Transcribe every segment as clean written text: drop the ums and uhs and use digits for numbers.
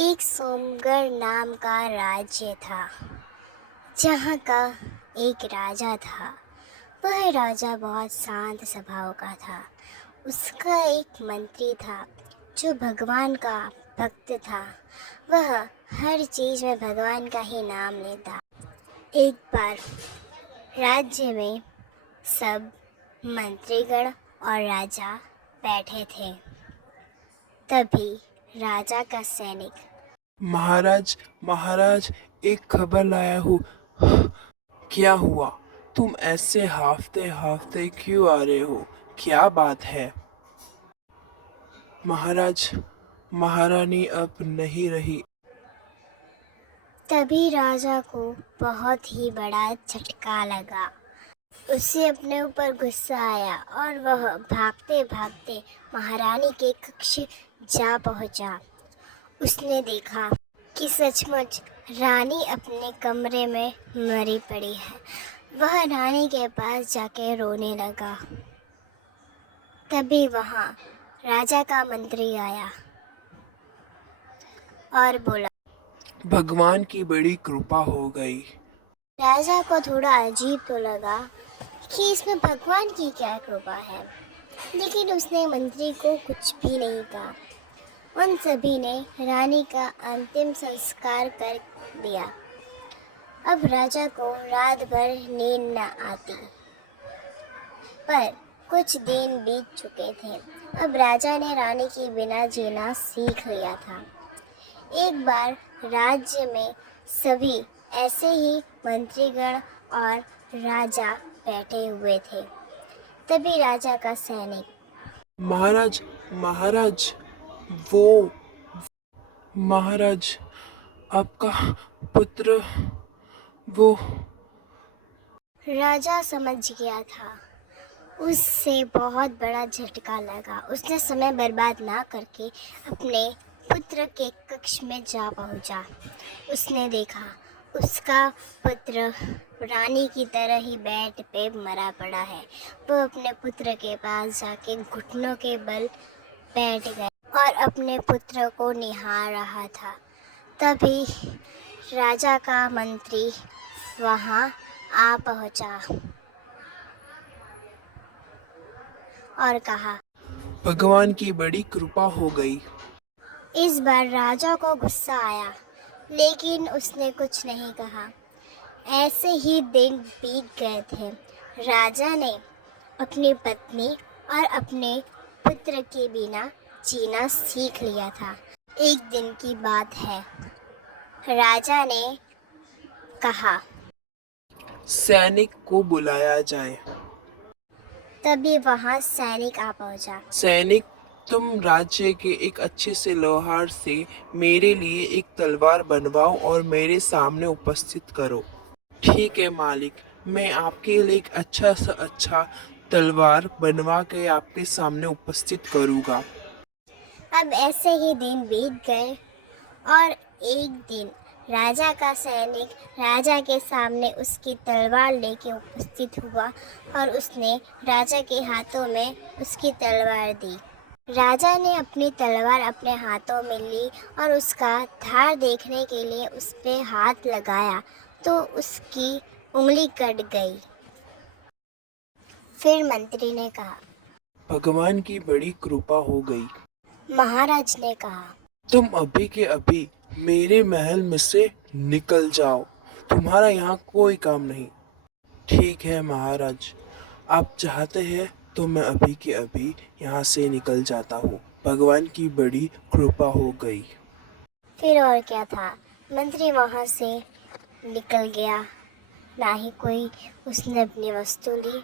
एक सोमगढ़ नाम का राज्य था, जहाँ का एक राजा था। वह राजा बहुत शांत स्वभाव का था। उसका एक मंत्री था जो भगवान का भक्त था। वह हर चीज़ में भगवान का ही नाम लेता। एक बार राज्य में सब मंत्रीगण और राजा बैठे थे। तभी राजा का सैनिक, महाराज महाराज, एक खबर लाया हूँ। क्या हुआ? तुम ऐसे हाफते हाफते क्यों आ रहे हो? क्या बात है? महाराज, महारानी अब नहीं रही। तभी राजा को बहुत ही बड़ा झटका लगा। उसे अपने ऊपर गुस्सा आया और वह भागते भागते महारानी के कक्ष जा पहुंचा। उसने देखा कि सचमुच रानी अपने कमरे में मरी पड़ी है। वह रानी के पास जाके रोने लगा। तभी वहां राजा का मंत्री आया और बोला। भगवान की बड़ी कृपा हो गई। राजा को थोड़ा अजीब तो लगा कि इसमें भगवान की क्या कृपा है, लेकिन उसने मंत्री को कुछ भी नहीं कहा। उन सभी ने रानी का अंतिम संस्कार कर दिया। अब राजा को रात भर नींद न आती। पर कुछ दिन बीत चुके थे। अब राजा ने रानी के बिना जीना सीख लिया था। एक बार राज्य में सभी ऐसे ही मंत्रीगण और राजा बैठे हुए थे। तभी राजा का सैनिक, महाराज महाराज, वो महाराज, आपका पुत्र, वो। राजा समझ गया था। उससे बहुत बड़ा झटका लगा। उसने समय बर्बाद ना करके अपने पुत्र के कक्ष में जा पहुंचा। उसने देखा उसका पुत्र रानी की तरह ही बेड पे मरा पड़ा है। वो अपने पुत्र के पास जाके घुटनों के बल बैठ गया और अपने पुत्र को निहार रहा था। तभी राजा का मंत्री वहां आ पहुंचा और कहा। भगवान की बड़ी कृपा हो गई। इस बार राजा को गुस्सा आया, लेकिन उसने कुछ नहीं कहा। ऐसे ही दिन बीत गए थे। राजा ने अपनी पत्नी और अपने पुत्र के बिना जीना सीख लिया था। एक दिन की बात है। राजा ने कहा। सैनिक को बुलाया जाए। तभी वहां सैनिक आ पहुंचा। सैनिक, तुम राज्य के एक अच्छे से लोहार से मेरे लिए एक तलवार बनवाओ और मेरे सामने उपस्थित करो। ठीक है मालिक, मैं आपके लिए एक अच्छा सा अच्छा तलवार बनवा के आपके सामने उपस्थित करूँगा। अब ऐसे ही दिन बीत गए और एक दिन राजा का सैनिक राजा के सामने उसकी तलवार लेके उपस्थित हुआ और उसने राजा के हाथों में उसकी तलवार दी। राजा ने अपनी तलवार अपने हाथों में ली और उसका धार देखने के लिए उस पे हाथ लगाया तो उसकी उंगली कट गई। फिर मंत्री ने कहा। भगवान की बड़ी कृपा हो गई। महाराज ने कहा। तुम अभी के अभी मेरे महल में से निकल जाओ। तुम्हारा यहाँ कोई काम नहीं। ठीक है महाराज, आप चाहते हैं तो मैं अभी के अभी यहाँ से निकल जाता हूँ। भगवान की बड़ी कृपा हो गई। फिर और क्या था, मंत्री वहां से निकल गया। ना ही कोई उसने अपनी वस्तु ली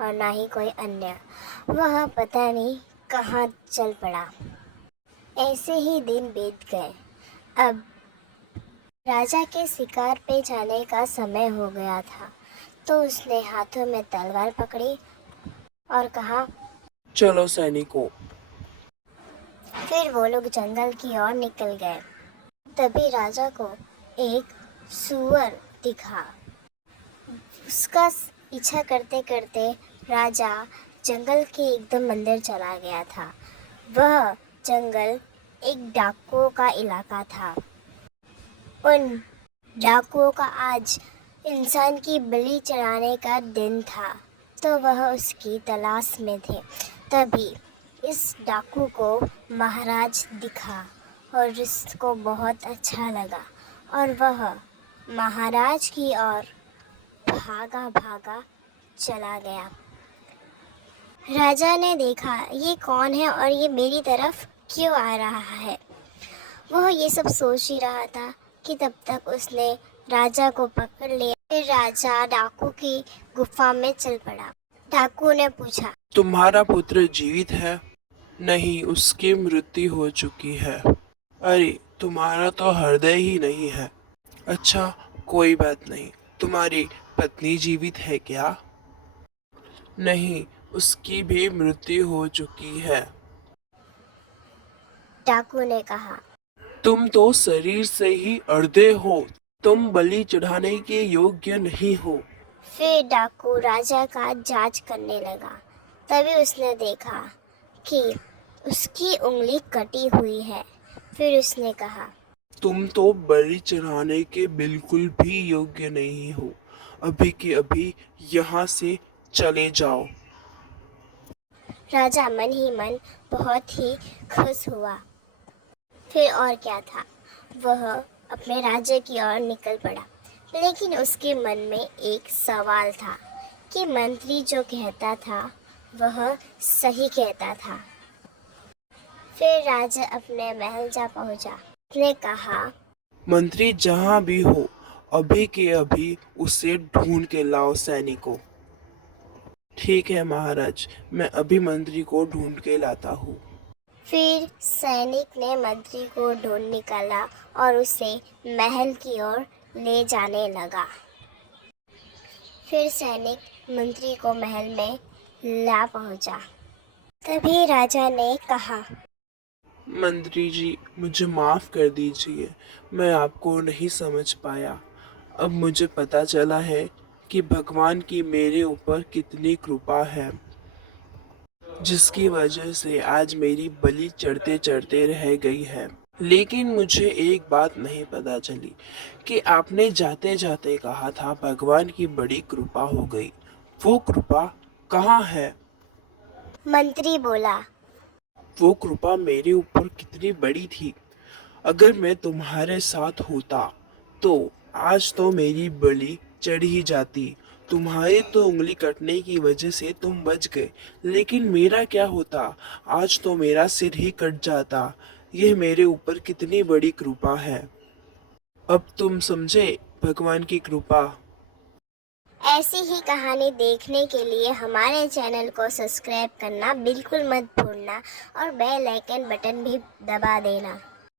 और ना ही कोई अन्य। वह पता नहीं कहाँ चल पड़ा। ऐसे ही दिन बीत गए। अब राजा के शिकार पे जाने का समय हो गया था, तो उसने हाथों में तलवार पकड़ी और कहा। चलो सैनिकों। फिर वो लोग जंगल की ओर निकल गए। तभी राजा को एक सूअर दिखा। उसका पीछा करते करते राजा जंगल के एकदम अंदर चला गया था। वह जंगल एक डाकुओं का इलाका था। उन डाकुओं का आज इंसान की बलि चढ़ाने का दिन था, तो वह उसकी तलाश में थे। तभी इस डाकू को महाराज दिखा और इसको बहुत अच्छा लगा और वह महाराज की ओर भागा भागा चला गया। राजा ने देखा ये कौन है और ये मेरी तरफ क्यों आ रहा है। वह ये सब सोच ही रहा था कि तब तक उसने राजा को पकड़ लिया। फिर राजा डाकू की गुफा में चल पड़ा। डाकू ने पूछा, तुम्हारा पुत्र जीवित है? नहीं, उसकी मृत्यु हो चुकी है। अरे, तुम्हारा तो हृदय ही नहीं है। अच्छा, कोई बात नहीं। तुम्हारी पत्नी जीवित है क्या? नहीं, उसकी भी मृत्यु हो चुकी है। डाकू ने कहा, तुम तो शरीर से ही अर्धे हो। तुम बलि चढ़ाने के योग्य नहीं हो। फिर डाकू राजा का जांच करने लगा। तभी उसने देखा कि उसकी उंगली कटी हुई है। फिर उसने कहा, तुम तो बलि चढ़ाने के बिल्कुल भी योग्य नहीं हो। अभी के अभी यहाँ से चले जाओ। राजा मन ही मन बहुत ही खुश हुआ। फिर और क्या था, वह अपने राज्य की ओर निकल पड़ा। लेकिन उसके मन में एक सवाल था कि मंत्री जो कहता था वह सही कहता था। फिर राजा अपने महल जा पहुंचा। उसने कहा, मंत्री जहाँ भी हो, अभी के अभी उसे ढूंढ के लाओ सैनिकों। ठीक है महाराज, मैं अभी मंत्री को ढूंढ के लाता हूँ। फिर सैनिक ने मंत्री को ढूंढ निकाला और उसे महल की ओर ले जाने लगा। फिर सैनिक मंत्री को महल में ला पहुंचा। तभी राजा ने कहा, मंत्री जी, मुझे माफ कर दीजिए, मैं आपको नहीं समझ पाया। अब मुझे पता चला है कि भगवान की मेरे ऊपर कितनी कृपा है, जिसकी वजह से आज मेरी बलि चढ़ते चढ़ते रह गई है। लेकिन मुझे एक बात नहीं पता चली कि आपने जाते जाते कहा था भगवान की बड़ी कृपा हो गई। वो कृपा कहाँ है? मंत्री बोला, वो कृपा मेरे ऊपर कितनी बड़ी थी। अगर मैं तुम्हारे साथ होता तो आज तो मेरी बलि चढ़ ही जाती। तुम्हारे तो उंगली कटने की वजह से तुम बच गए, लेकिन मेरा क्या होता? आज तो मेरा सिर ही कट जाता। यह मेरे ऊपर कितनी बड़ी कृपा है। अब तुम समझे भगवान की कृपा। ऐसी ही कहानी देखने के लिए हमारे चैनल को सब्सक्राइब करना बिल्कुल मत भूलना और बेल आइकन बटन भी दबा देना।